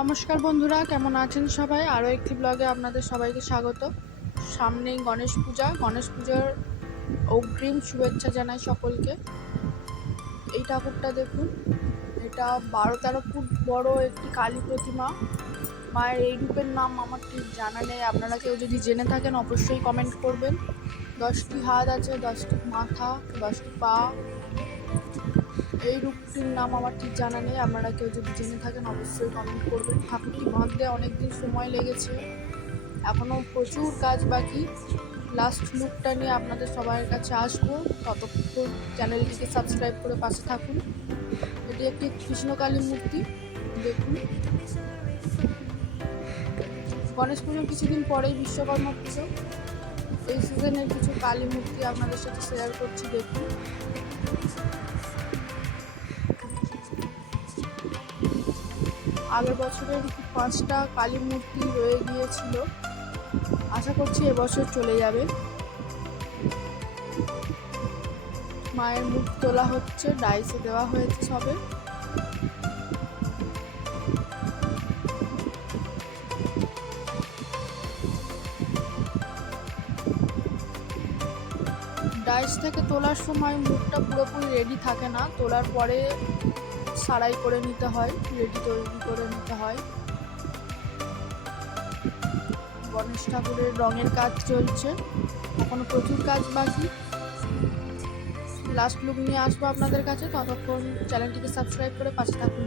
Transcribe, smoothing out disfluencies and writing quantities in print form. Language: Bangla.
নমস্কার বন্ধুরা, কেমন আছেন সবাই? আরও একটি ব্লগে আপনাদের সবাইকে স্বাগত। সামনেই গণেশ পূজার অগ্রিম শুভেচ্ছা জানাই সকলকে। এই ঠাকুরটা দেখুন, এটা 12-13 ফুট বড় একটি কালী প্রতিমা। মায়ের এই রূপের নাম আমার ঠিক জানা নেই, আপনারা কেউ যদি জেনে থাকেন অবশ্যই কমেন্ট করবেন। 10টি হাত আছে, 10টি মাথা, 10টি পা। এই রূপটির নাম আমার ঠিক জানা নেই, আপনারা কেউ যদি জেনে থাকেন অবশ্যই কমেন্ট করবেন। ঠাকুরটি বাঁধতে অনেকদিন সময় লেগেছে, এখনও প্রচুর কাজ বাকি। লাস্ট লুকটা নিয়ে আপনাদের সবার কাছে আসবো, ততক্ষণ চ্যানেলটিকে সাবস্ক্রাইব করে পাশে থাকুন। এটি একটি কৃষ্ণকালী মূর্তি দেখুন। গণেশ পুজোর কিছুদিন পরেই বিশ্বকর্মা পুজো। এই সিজনের কিছু কালী মূর্তি আপনাদের সাথে শেয়ার করছি, দেখুন। আগের বছরের 5টা কালী মূর্তি রয়ে গিয়েছিল, আশা করছি এবছর চলে যাবে। মায়ের মুখ তোলা হচ্ছে, ডাইসে দেওয়া হয়েছে সবে। ডাইস থেকে তোলার সময় মুখটা পুরোপুরি রেডি থাকে না, তোলার পরে সারাই করে নিতে হয়, তৈরি করে নিতে হয়। গণেশ ঠাকুরের রঙের কাজ চলছে, এখনো প্রচুর কাজ বাকি। লাস্ট লুক নিয়ে আসবো আপনাদের কাছে, ততক্ষণ চ্যানেলটিকে সাবস্ক্রাইব করে পাশে থাকুন।